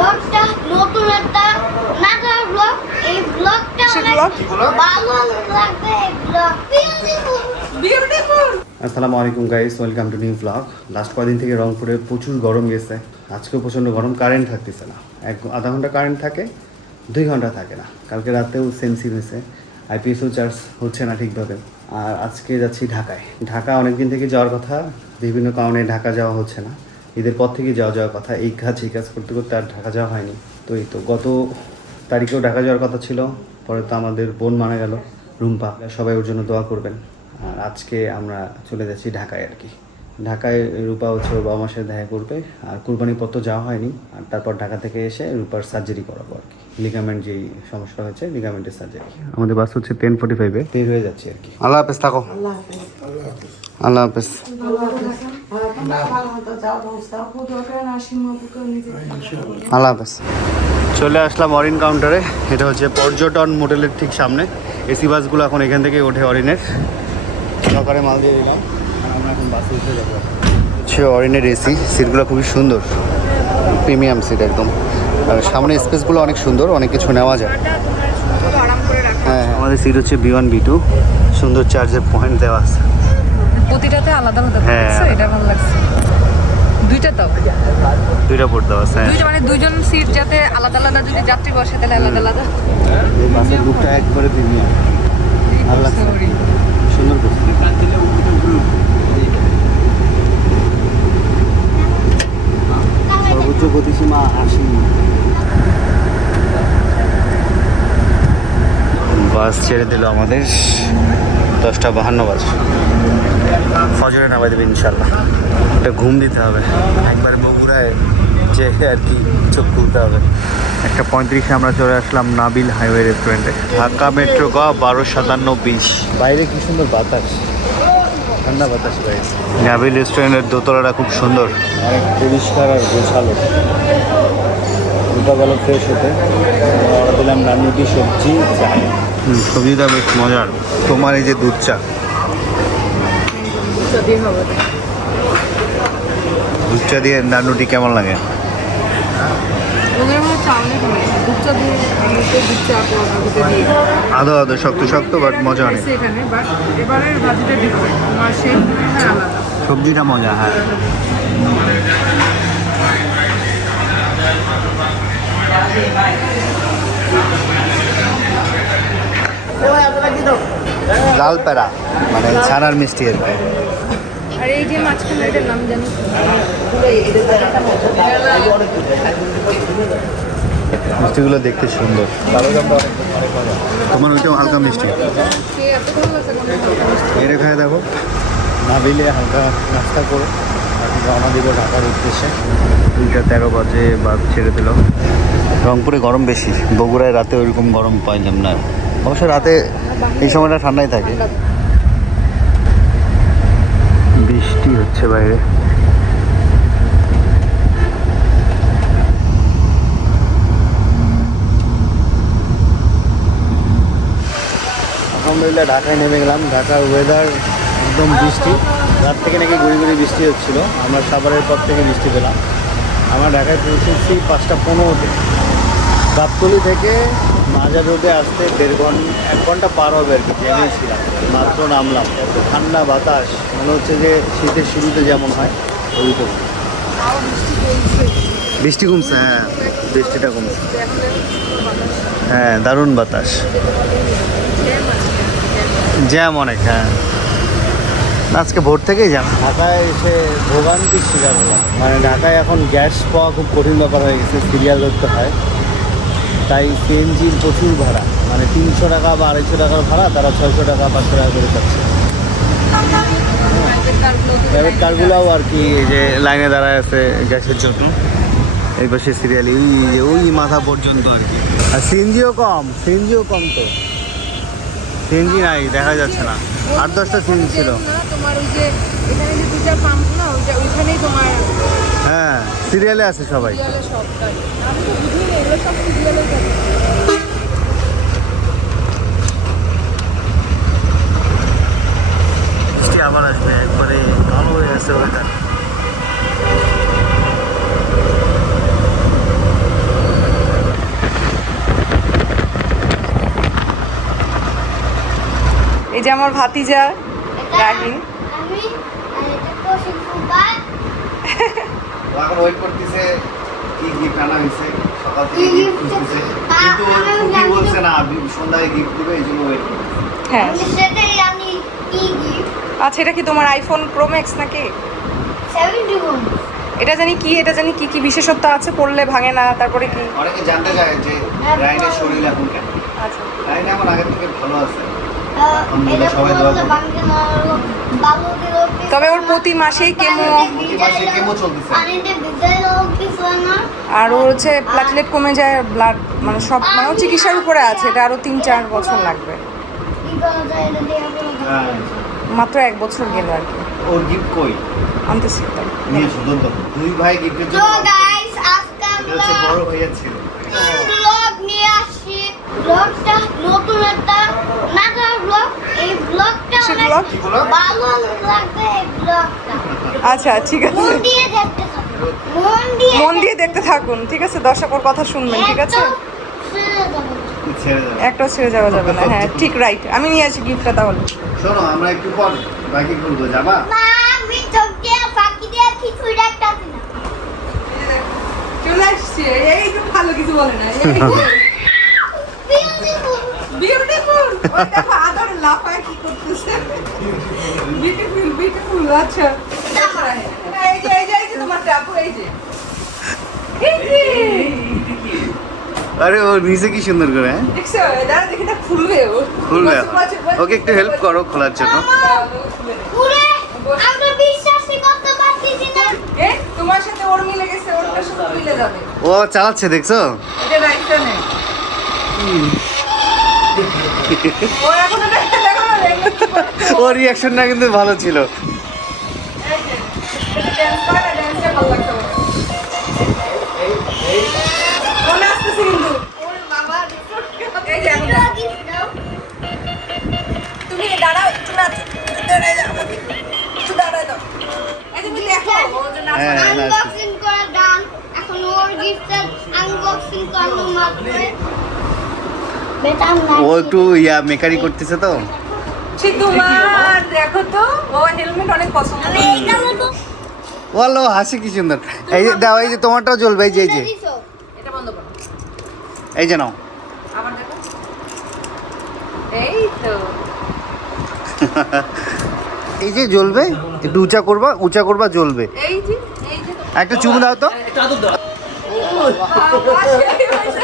ব্লগটা নতুন একটা নাগার ব্লগ। এই ব্লগটা অনেক ভালো লাগবে। এই ব্লগ বিউটিফুল। আসসালামু আলাইকুম guys, welcome to new blog. Last কদিন থেকে রংপুরে প্রচুর গরম গেছে। আজকেও প্রচণ্ড গরম, কারেন্ট থাকতেছে না। আধা ঘন্টা কারেন্ট থাকে, 2 ঘন্টা থাকে না। কালকে রাতেও সেম সিন হয়েছে, আইপিএসও চার্জ হচ্ছে না ঠিকভাবে। আর আজকে যাচ্ছি ঢাকায়। ঢাকা অনেকদিন থেকে যাওয়ার কথা, বিভিন্ন কারণে ঢাকা যাওয়া হচ্ছে না। ঈদের পর থেকে যাওয়ার কথা, এই কাজ করতে করতে আর ঢাকা যাওয়া হয়নি। তো এই তো গত তারিখেও ঢাকা যাওয়ার কথা ছিল, পরে তো আমাদের বোন মারা গেল, রুম্পা। সবাই ওর জন্য দোয়া করবেন। আর আজকে আমরা চলে যাচ্ছি ঢাকায় আর কি। ঢাকায় রূপা হচ্ছে ওর বাবা মার সাথে দেখা করবে। আর কুরবানি পর তো যাওয়া হয়নি। আর তারপর ঢাকা থেকে এসে রূপার সার্জারি করাবো আর কি। লিগামেন্ট যেই সমস্যা হয়েছে, লিগামেন্টের সার্জারি। আমাদের বাস হচ্ছে 10:45-এ বের হয়ে যাচ্ছে আর কি। আল্লাহ হাফেজ, থাকো। আল্লাহ হাফেজ। আল্লাহ হাফেজ। চলে আসলাম অরিন কাউন্টারে। এটা হচ্ছে পর্যটন মোটেলের ঠিক সামনে। এসি বাসগুলো এখন এখান থেকে ওঠে অরিনের। সকালে মাল দিয়ে দিলাম, আর আমরা এখন বাসে উঠে যাবো। হচ্ছে অরিনের এসি সিটগুলো খুবই সুন্দর, প্রিমিয়াম সিট একদম। আর সামনে স্পেসগুলো অনেক সুন্দর, অনেক কিছু নেওয়া যায়। হ্যাঁ, আমাদের সিট হচ্ছে B1 B2, সুন্দর চার্জের পয়েন্ট দেওয়া আছে প্রতিটাতে আলাদা আলাদা। হ্যাঁ, এটা ভালো লাগছে। দুইটা পোর্ট দেওয়া আছে। দুইটা মানে দুইজন সিট যাতে আলাদা আলাদা, যদি যাত্রী বসে তাহলে আলাদা আলাদা। এই বাসের লুকটা একবারে প্রিমিয়াম, ভালো লাগছে, সুন্দর করছে। সর্বোচ্চ গতিসীমা 80। বাস ছেড়ে দিল আমাদের 10:52 বাজে। ফজরে নামাই দেবে ইনশাল্লাহ। একটা ঘুম দিতে হবে, একবার বগুড়ায় যে আর কি চোখ খুলতে হবে। 1:35-এ আমরা চলে আসলাম নাবিল হাইওয়ে রেস্টুরেন্টে। ঢাকা মেট্রো গ 125720। বাইরে কি সুন্দর বাতাস, ঠান্ডা বাতাস বাইরে। নাবিল রেস্টুরেন্টের দোতলাটা খুব সুন্দর, অনেক পরিষ্কার আর গোছালো। দুটো গেল ফ্রেশ হতে, অর্ডার দিলাম নানরুটি, সবজি, চা। সবজিটা বেশ মজার। তোমার এই যে দুধ চা, দুধ চা দিয়ে নানরুটি কেমন লাগে? আদো আদো শক্ত শক্ত, বাট মজা অনেক। সবজিটা মজা। হ্যাঁ, লাল প্যারা মানে ছানার মিষ্টি আর কি। আর এই যে মাঝখানে এটার নাম জানি, মিষ্টিগুলো দেখতে সুন্দর। তোমার ওইটাও হালকা মিষ্টি, এর খায় দেখো। নাবিলে হালকা নাস্তা করে রওনা দিব ঢাকার উদ্দেশ্যে। 2:13 বাজে বাস ছেড়ে দিল। রংপুরে গরম বেশি, বগুড়ায় রাতে ওইরকম গরম পাইলাম না। অবশ্য রাতে এই সময়টা ঠান্ডাই থাকে। বৃষ্টি হচ্ছে বাইরে। আলহামদুলিল্লাহ ঢাকায় নেমে গেলাম। ঢাকার ওয়েদার একদম বৃষ্টি। রাত থেকে নাকি গুড়ি গুড়ি বৃষ্টি হচ্ছিল। আমরা সাভারের পর থেকে বৃষ্টি পেলাম। আমরা ঢাকায় পৌঁছেছি 5:15-তে। গাবতলী থেকে মাজার রোডে আসতে 1 ঘন্টা পার হবে আর কি। জেনেই ছিলাম, মাত্র নামলাম। ঠান্ডা বাতাস, মনে হচ্ছে যে শীতের শুরুতে যেমন হয় ওইরকম। বৃষ্টি কমছে, হ্যাঁ বৃষ্টিটা কমছে। হ্যাঁ, দারুণ বাতাস, জ্যাম অনেক। হ্যাঁ, আজকে ভোর থেকেই জ্যাম। ঢাকায় এসে ভোগান্তির শিকার হলাম। মানে ঢাকায় এখন গ্যাস পাওয়া খুব কঠিন ব্যাপার হয়ে গেছে, সিরিয়াল ধরতে হয়। তাই সিএনজির প্রচুর ভাড়া, মানে 300 টাকা বা 250 টাকার ভাড়া, তারা 600 টাকা 500 টাকা করে যাচ্ছে। প্রাইভেট কারগুলোও আর কি যে লাইনে দাঁড়ায় আছে গ্যাসের জন্য। এই পাশে সিরিয়ালি ওই মাথা পর্যন্ত আর কি। আর সিএনজিও কম তো। সিএনজি নাই, দেখা যাচ্ছে না। 8-10টা সিএনজি ছিল। হ্যাঁ, সিরিয়ালে আছে সবাই। আবার আসবে, একবারে ভালো হয়ে গেছে ওয়েদার। আমার ভাতিজা রাহিম। আমি আর এটা কৌশিক ফুপা। ও এখন ওয়েট করতেছে কি গিফট আনা হয়েছে, সকাল থেকে কি গিফট gift? খুঁজতেছে, কিন্তু ওর আমি ফুপি জানি বলছে না সন্ধ্যায় গিফট দিবে, এই জন্য ওয়েট করতেছে। হ্যাঁ আমি সেটাই জানি কি গিফট। আচ্ছা, এটা কি তোমার আইফোন প্রো ম্যাক্স নাকি? 71 এটা জানি কি কি বিশেষত্ব আছে, পড়লে ভাঙে না, তারপরে কি? অনেকে জানতে চায় যে রাইনের শরীর এখন কেন। আচ্ছা রাইন এখন আগের থেকে ভালো আছে। এটা সবাই দোয়া পুরো করুন। বাংলা বালু দিলো কি তবে ওর প্রতি মাসেই কেমো, প্রতি মাসে কেমো চলতেছে। পানিতে ভিজাই দাও কিছু না। আর ওর হচ্ছে প্লাটলেট কমে যায়, ব্লাড মানে সব মানে ও চিকিৎসার উপরে আছে, এটা আরো 3-4 বছর লাগবে। কি করা যায় এটা দিয়ে কোনো হ্যাঁ। মাত্র 1 বছর গেল আর কি, ওর গিফট কই আনতেছি তাই। নিয়ে শুধু তো দুই ভাই গিফটের তো জন্য গাইস আজকে এটা হচ্ছে আমরা বড় ভাইয়া ছিল। ব্লগ নিয়ে আসছি। ব্লগটা নতুন একটা নাগার ব্লগ। এই ব্লগটা কিসের অনেক vlog? কি vlog? ভালো লাগবে এই ব্লগটা। আচ্ছা ঠিক আছে, মন দিয়ে দেখতে থাকুন। মন দিয়ে দেখতে থাকুন, ঠিক আছে? দর্শক ওর কথা শুনবেন, ঠিক আছে? একদম ছেড়ে যাবে। ছেড়ে যাবে। একটাও ছেড়ে যাওয়া যাবে না। হ্যাঁ ঠিক, রাইট। আমি নিয়ে আসি গিফটটা তাহলে। শোনো, আমরা একটু পর বাকি ঘুরবো, যাবা? না আমি চোখ দিয়ে ফাঁকি দিয়ে কিছুই দেখতাছি না। চলে আসছে, এই তো ভালো কিছু বলে না। Beautiful. বিউটিফুল, ওই দেখো আদর লাফায় কি করতেছে। বিউটিফুল, আচ্ছা। এই যে তোমার টাপু, এই যে। আরে ও নিচে কি সুন্দর করে, হ্যাঁ? দেখছো, দাঁড়া দেখি না খুলবে ও। খুলবে। ওকে একটু হেল্প করো খোলার জন্য। পুরে আমরা বিশ্বাসই করতে পারতেছি না। তোমার সাথে ওর মিলে গেছে, ওর সাথে মিলে যাবে। ও চালাচ্ছে, দেখছো? এটা রাইটটা নেই। ও এখন দেখো না, ওর রিয়াকশনটা কিন্তু ভালো ছিল। ড্যান্স করে না, ড্যান্সটা ভালো লাগছে আমার। মনে আসতেছে কিন্তু। ওরে বাবা, এই যে এখন এটা gift দাও। তুমি দাঁড়াও, একটু নাচো, একটু দাঁড়ায় যাও, একটু দাঁড়ায় দাও। এই তুমি দেখো, ও যে নাচ হ্যাঁ, নাচছে। আনবক্সিং করা ডান। এখন ওর গিফটের আনবক্সিং করানো মাত্র। বেটা ও একটু মেকারি করতেছে তো। তোমার দেখো তো, ও হেলমেট অনেক পছন্দ করে। এইটা মতো বলো, হাসি কি সুন্দর। এই যে দাও, এই যে তোমারটাও জ্বলবে, এই যে এই যে দিছো। এটা বন্ধ করো, এই যে নাও। আবার দেখো। এই তো এই যে জ্বলবে, একটু উঁচা করবা জ্বলবে। এই যে একটা চুমু দাও তো। বাবা, সেই হয়েছে।